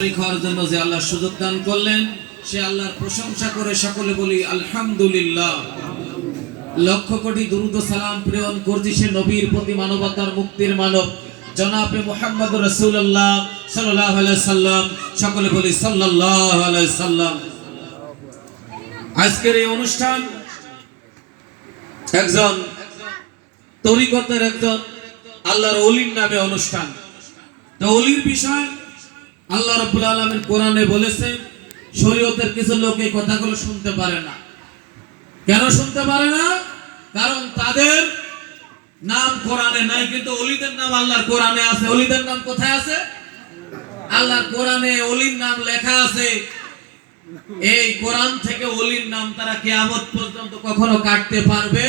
খাওয়ার জন্য যে আল্লাহ সুযোগ দান করলেন, সে আল্লাহর প্রশংসা করে সকলে বলি আলহামদুলিল্লাহ। লক্ষ কোটি দুরূদ ও সালাম প্রেরণ করছি সে নবীর প্রতি, মানবতার মুক্তির মানব জনাবে মুহাম্মদ রাসূলুল্লাহ সাল্লাল্লাহু আলাইহি সাল্লাম। সকলে বলি সাল্লাল্লাহু আলাইহি সাল্লাম। আজকের এই অনুষ্ঠান একজন তরিকতের একজন আল্লাহর ওলির নামে অনুষ্ঠান। তো ওলির বিষয় আল্লাহ রাব্বুল আলামিন কোরআনে বলেছেন, শরীয়তের কিছু লোক এই কথাগুলো শুনতে পারে না। কেন শুনতে পারে না? কারণ তাদের নাম কোরআনে নাই, কিন্তু ওলিদের নাম আল্লাহর কোরআনে আছে। ওলিদের নাম কোথায় আছে? আল্লাহর কোরআনে ওলির নাম লেখা আছে। এই কোরআন থেকে ওলির নাম তারা কিয়ামত পর্যন্ত কখনো কাটতে পারবে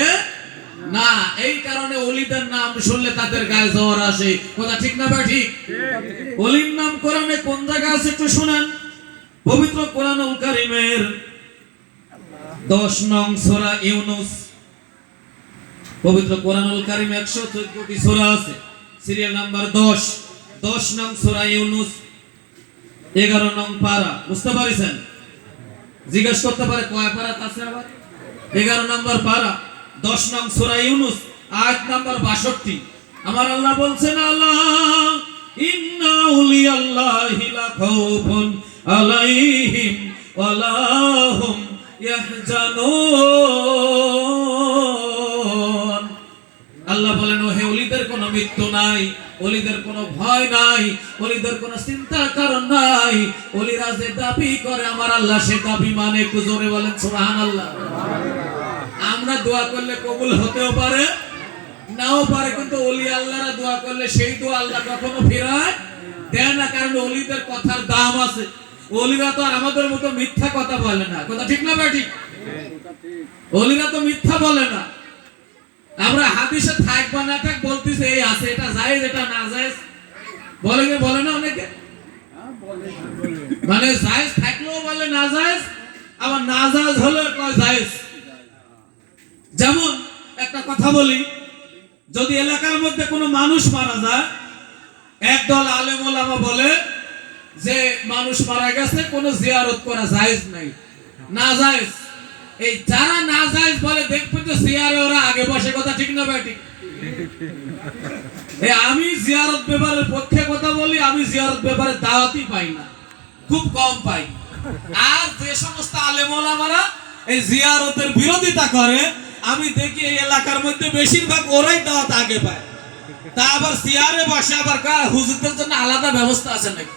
না। এই কারণে ওলিদের নাম শুনলে তাদের গায়ে জ্বর আসে। কথা ঠিক না বা ঠিক? ওলির নাম কোরআনে কোন জায়গায় আছে একটু শুনেন। পবিত্র কোরআনুল কারীমের 10 নং সূরা ইউনূস। পবিত্র কোরআনুল কারীমে 114টি সূরা আছে, সিরিয়াল নাম্বার 10 নং সূরা ইউনূস 11 নং পারা। বুঝতে পারছেন? জিজ্ঞেস করতে পারে কয় পারা আছে? আবার 11 নম্বর পারা 10 নং সূরা ইউনূস আয়াত নাম্বার 62। আমার আল্লাহ বলছেন, আল্লাহ ইন্না আউলিয়াল্লাহি লা খাউফুন আলাইহিম ওয়া লা হুম ইয়াহজানুন। আল্লাহ বলেন, ও হে ওলিদের কোনো মৃত্যু নাই, ওলিদের কোনো ভয় নাই, ওলিদের কোনো চিন্তার কারণ নাই। ওলিরা যে দাবি করে আমার আল্লাহ সে দাবি মানে। একটু জোরে বলেন সুবহানাল্লাহ। আমরা দোয়া করলে কবুল হতেও পারে, নাও পারে, কিন্তু ওলি আল্লাহরা দোয়া করলে সেই দোয়া আল্লাহ কখনো ফিরায় দেয় না। কারণ ওলিদের কথার দাম আছে। ওলিরা তো আর আমাদের মতো মিথ্যা কথা বলে না। কথা ঠিক না ভাই? ঠিক। ওলিরা তো মিথ্যা বলে না। আমরা হাদিসে থাক বা না থাক বলতেছে এই আছে, এটা জায়েজ এটা না জায়েজ বলে কি বলে না অনেকে? মানে জায়েজ থাকলেও বলে না জায়েজ, আবার না জায়েজ হলেও কয় জায়েজ। যেমন একটা কথা বলি, যদি এলাকার মধ্যে কোনো মানুষ মারা যায়, একদল আলেম ওলামা বলে যে মানুষ মারা গেছে, কোনো জিয়ারত করা জায়েজ নাই, না জায়েজ। এই যারা না জায়েজ বলে দেখবেন যে জিয়ারে ওরা আগে বসে। কথা ঠিক না ভাই? ঠিক। আমি জিয়ারত ব্যাপারের পক্ষে কথা বলি, আমি জিয়ারত ব্যাপারে দাওয়াতই পাই না, খুব কম পাই। আর যে সমস্ত আলেম ওলামারা এই জিয়ারতের বিরোধিতা করে, আমি দেখি এই এলাকার মধ্যে বেশিরভাগ ওরাই দাওয়াত আগে পায়। তা আবার জিয়ারে বসে আবার হুজুরদের জন্য আলাদা ব্যবস্থা আছে নাকি?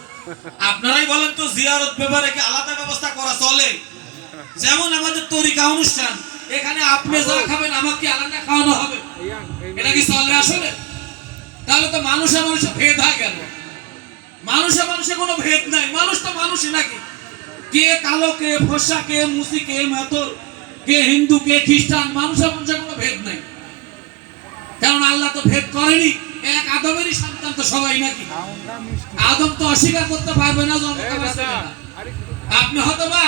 আপনারাই বলেন তো, জিয়ারত ব্যাপারে কি আলাদা ব্যবস্থা করা চলে? যেমন আমাদের তরিকা অনুষ্ঠান, এখানে আপনি যা খাবেন আমাকে আলাদা খাওয়ানো হবে, এটা কি চলে আসলে? তাহলে তো মানুষে মানুষে ভেদ হয় কেন? মানুষে মানুষে কোনো ভেদ নাই। মানুষ তো মানুষই নাকি? কে কালো, কে ফর্সা, কে মুসি, কে মেথর, কে হিন্দু, কে খ্রিস্টান, মানুষে মানুষে কোনো ভেদ নাই। কারণ আল্লাহ তো ভেদ করেনি। এক আদমেরই সন্তান তো সবাই নাকি? আদম তো অস্বীকার করতে পারবে না আপনি হয়তো বা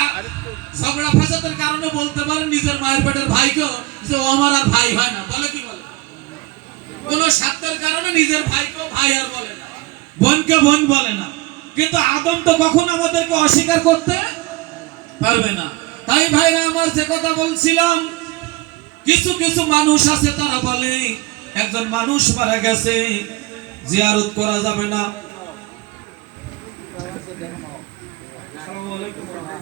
ঝগড়া ফাসাদের কারণে বলতে পারেন নিজের মায়ের পেটের ভাইকেও যে ও আমার আর ভাই হয় না, বলে কি বলে? কোন স্বার্থের কারণে নিজের ভাইকেও ভাই আর বলে না, বোনকে বোন বলে না। কিন্তু আদম তো কখনো আমাদেরকে অস্বীকার করতে পারবে না। তাই ভাইরা আমার, যে কথা বলছিলাম, কিছু কিছু মানুষ আছে তারা বলে একজন মানুষ মারা গেছে, জিয়ারত করা যাবে না।